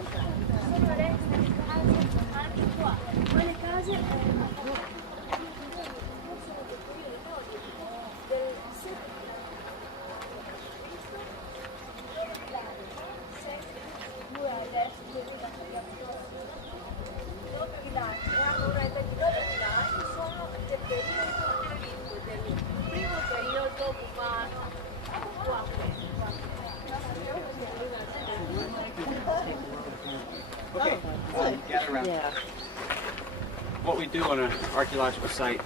Quelle case Okay, gather around. Yeah. What we do on an archaeological site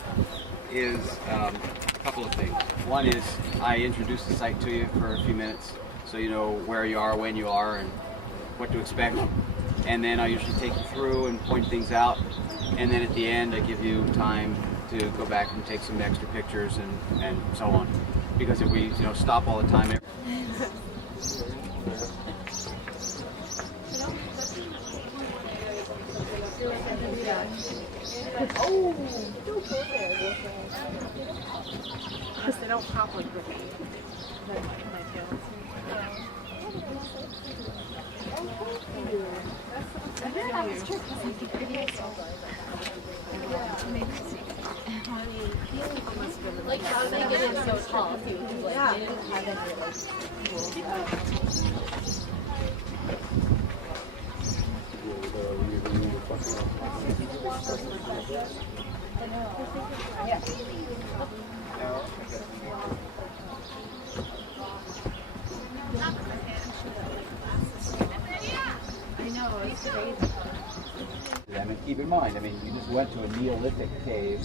is a couple of things. One is I introduce the site to you for a few minutes so you know where you are, when you are, and what to expect. And then I usually take you through and point things out. And then at the end I give you time to go back and take some extra pictures and so on. Because if we stop all the time, Because they don't pop like Ricky. My tail. like how they get in so tall too. Like, they didn't have I know, it's crazy. I mean, keep in mind, you just went to a Neolithic cave.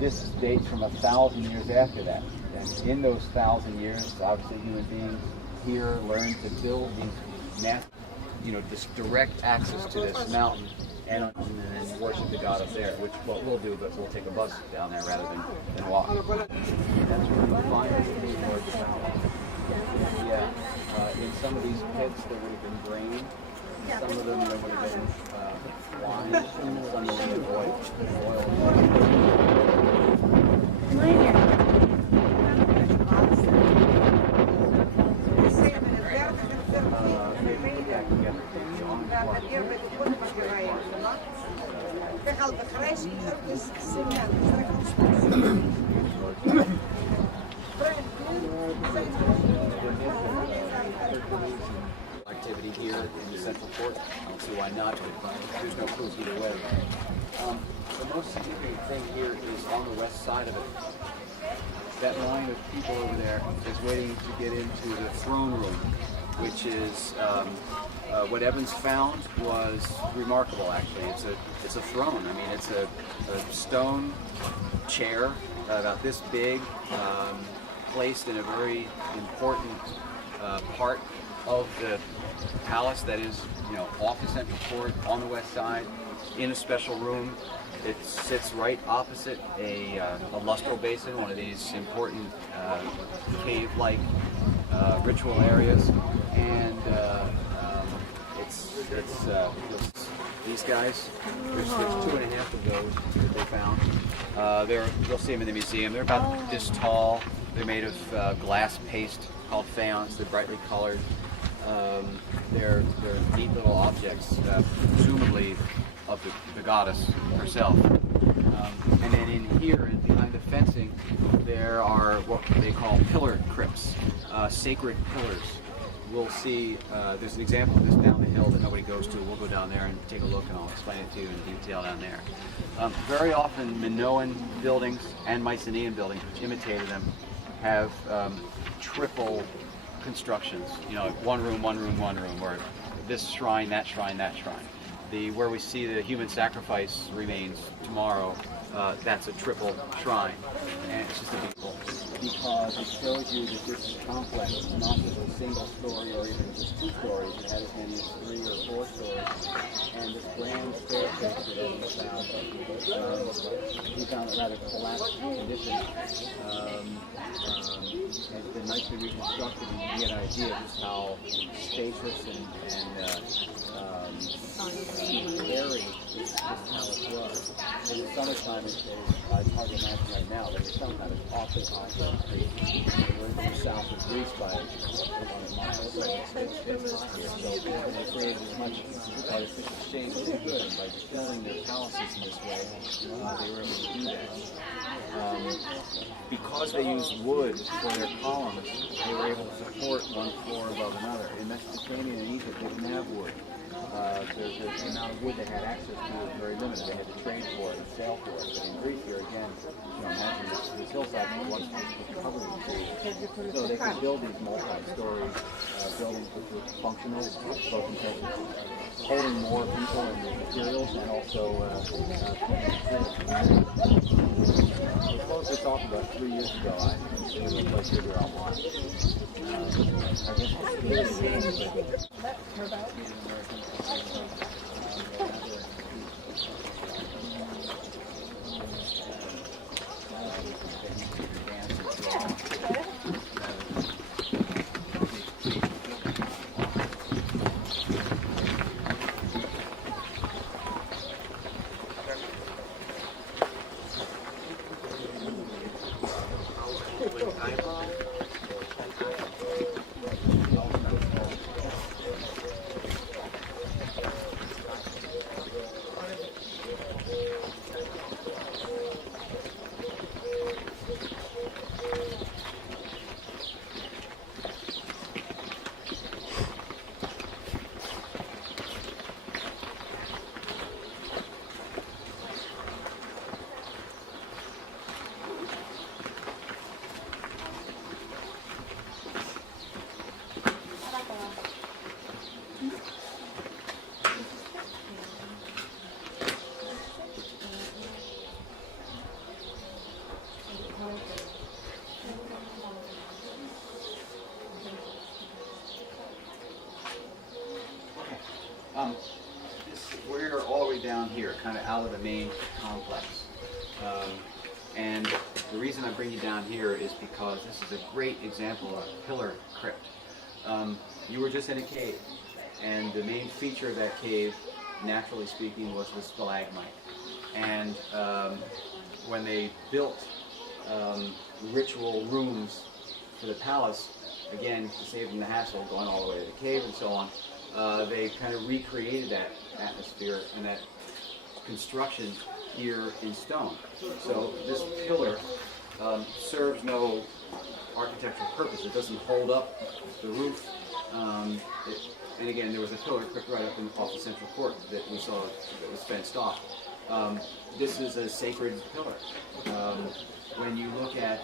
This dates from 1,000 years after that. And in those 1,000 years, obviously human beings here learned to build these this direct access to this mountain and worship the god up there, which what we'll do, but we'll take a bus down there rather than walk. That's where we find it towards the mountain. In some of these pits there would have been grain. Some of them there would have been wine, some would have been oil. Activity here in the central court. I don't see why not, but there's no proof either way. The most significant thing here is on the west side of it. That line of people over there is waiting to get into the throne room, which is what Evans found was remarkable. Actually, it's a throne. It's a stone chair about this big, placed in a very important part of the palace that is, off the central court on the west side, in a special room. It sits right opposite a lustral basin, one of these important cave-like ritual areas, and it's these guys. There's 2.5 of those that they found. You'll see them in the museum. They're about this tall. They're made of glass paste called faience. They're brightly colored. They're neat little objects, presumably of the goddess herself. And then in here, behind the fencing, there are what they call pillar crypts, sacred pillars. We'll see, there's an example of this down the hill that nobody goes to. We'll go down there and take a look, and I'll explain it to you in detail down there. Very often, Minoan buildings and Mycenaean buildings, which imitated them, have triple constructions. One room, or this shrine, that shrine, that shrine. Where we see the human sacrifice remains tomorrow, that's a triple shrine, and it's just a beautiful. Because it shows you that this is complex, not just a single story or even just 2 stories. It had as many as 3 or 4 stories, and this grand staircase that we found in rather collapsed condition. Has been nicely reconstructed, and you get an idea of just how spacious and airy this palace was. In the summertime, it's hard to imagine right now, but in the summertime it's awfully hot. We're south of Greece by 100 miles. It's hot here, so they created as much artificial shade as they could. And by building their palaces in this way, they were able to do that. Because they used wood for their columns, they were able to support one floor above another. In Mesopotamia and Egypt, they didn't have wood. The amount of wood they had access to was very limited. They had to trade for it and sell for it. But in Greece here, again, imagine this hillside was covered with trees. So they could build these multi-story buildings which were functional, both in terms of holding more people and materials, and also we closed this off about 3 years ago. I didn't quite figure out why. We're all the way down here, kind of out of the main complex. And the reason I bring you down here is because this is a great example of a pillar crypt. You were just in a cave, and the main feature of that cave, naturally speaking, was the stalagmite. And when they built ritual rooms for the palace, again, to save them the hassle going all the way to the cave and so on, they kind of recreated that atmosphere and that construction here in stone. So this pillar serves no architectural purpose. It doesn't hold up the roof. And again, there was a pillar right up off the central court that we saw that was fenced off. This is a sacred pillar. When you look at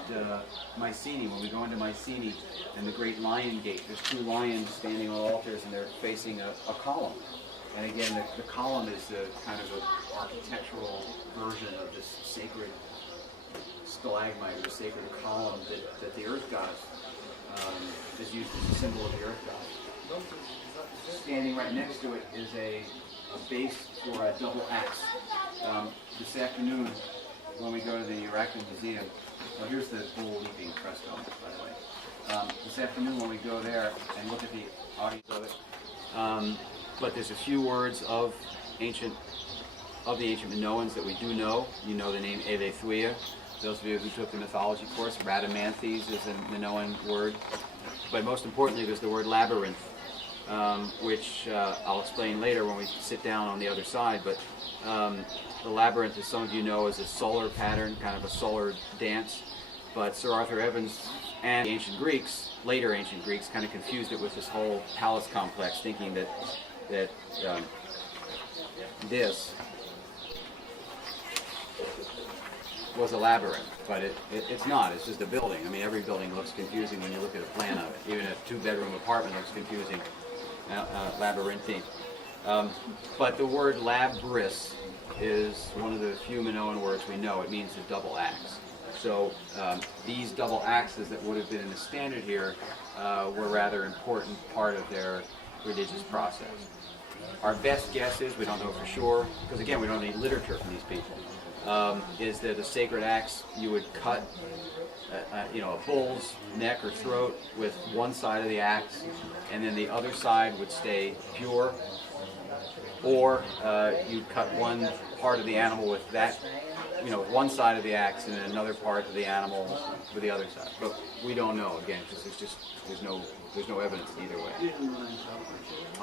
Mycenae, when we go into Mycenae and the Great Lion Gate, there's two lions standing on altars and they're facing a column. And again, the column is the kind of an architectural version of this sacred stalagmite or sacred column that the earth goddess is used as a symbol of the earth goddess. Standing right next to it is a base for a double axe. This afternoon, when we go to the Arachne Museum, well, here's the bull leaping fresco, by the way. This afternoon, when we go there and look at the audience of it, but there's a few words of the ancient Minoans that we do know. You know the name Evethuia. Those of you who took the mythology course, Rhadamanthys is a Minoan word. But most importantly, there's the word labyrinth, which I'll explain later when we sit down on the other side. But the labyrinth, as some of you know, is a solar pattern, kind of a solar dance. But Sir Arthur Evans and the ancient Greeks, later ancient Greeks, kind of confused it with this whole palace complex, thinking that this was a labyrinth, but it's not. It's just a building. I mean, every building looks confusing when you look at a plan of it. Even a two-bedroom apartment looks confusing, labyrinthine. But the word labrys is one of the few Minoan words we know. It means a double axe. So these double axes that would have been in the standard here were a rather important part of their religious process. Our best guess is, we don't know for sure, because again, we don't have any literature from these people, is that a sacred axe, you would cut a bull's neck or throat with one side of the axe, and then the other side would stay pure, or you'd cut one part of the animal with that you know, one side of the axe and another part of the animal with the other side. But we don't know, again, because there's no evidence either way.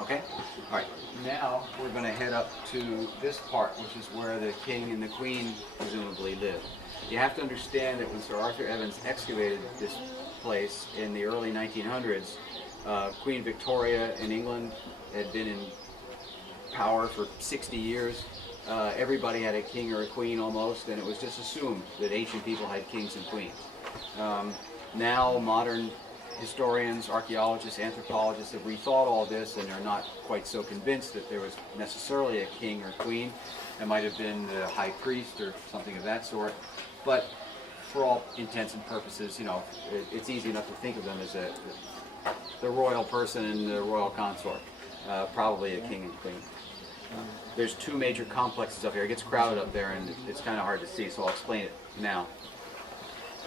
Okay? All right. Now we're going to head up to this part, which is where the king and the queen presumably live. You have to understand that when Sir Arthur Evans excavated this place in the early 1900s, Queen Victoria in England had been in power for 60 years. Everybody had a king or a queen almost, and it was just assumed that ancient people had kings and queens. Now modern historians, archaeologists, anthropologists have rethought all this, and are not quite so convinced that there was necessarily a king or queen. It might have been the high priest or something of that sort. But for all intents and purposes, you know, it's easy enough to think of them as the royal person and the royal consort, probably a king and queen. There's two major complexes up here. It gets crowded up there, and it's kind of hard to see, so I'll explain it now.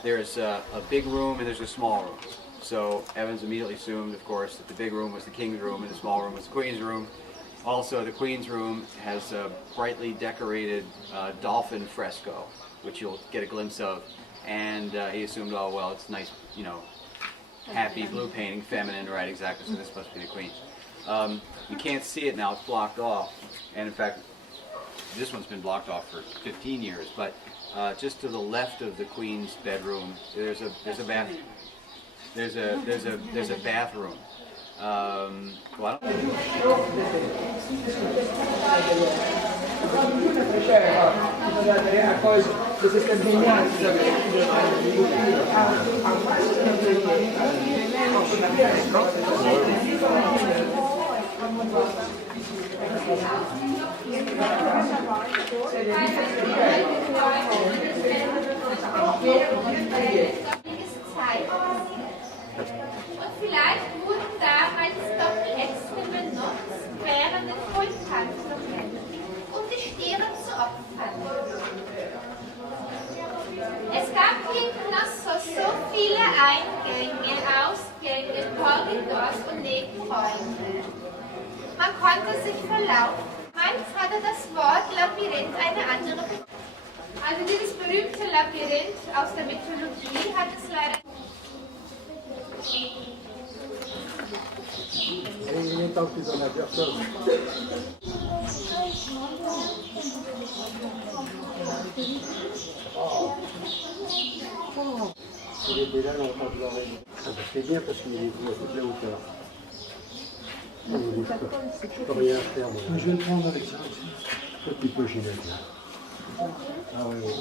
There's a big room and there's a small room. So Evans immediately assumed, of course, that the big room was the king's room and the small room was the queen's room. Also, the queen's room has a brightly decorated dolphin fresco, which you'll get a glimpse of. And he assumed, oh, well, it's nice, you know, happy blue painting, feminine, right, exactly, so this must be the queen's. You can't see it now, it's blocked off. And in fact, this one's been blocked off for 15 years, but just to the left of the queen's bedroom, there's a bath. There's a bathroom. Well, Und vielleicht wurden damals Doppelechsen benutzt, während den Volltanzmomenten, um die Stiere zu opfern. Es gab hinten noch so viele Eingänge, Ausgänge, Korridors und Nebenräume. Man konnte sich verlaufen. Manchmal hatte das Wort Labyrinth eine andere Bedeutung. Also dieses berühmte Labyrinth aus der Mythologie hat es leider. Déjà longtemps que je l'aurais. C'est bien parce qu'il est à toute la hauteur. Je peux rien faire. Je vais le prendre avec ça aussi. Un petit peu chez nous. Ah oui, oui.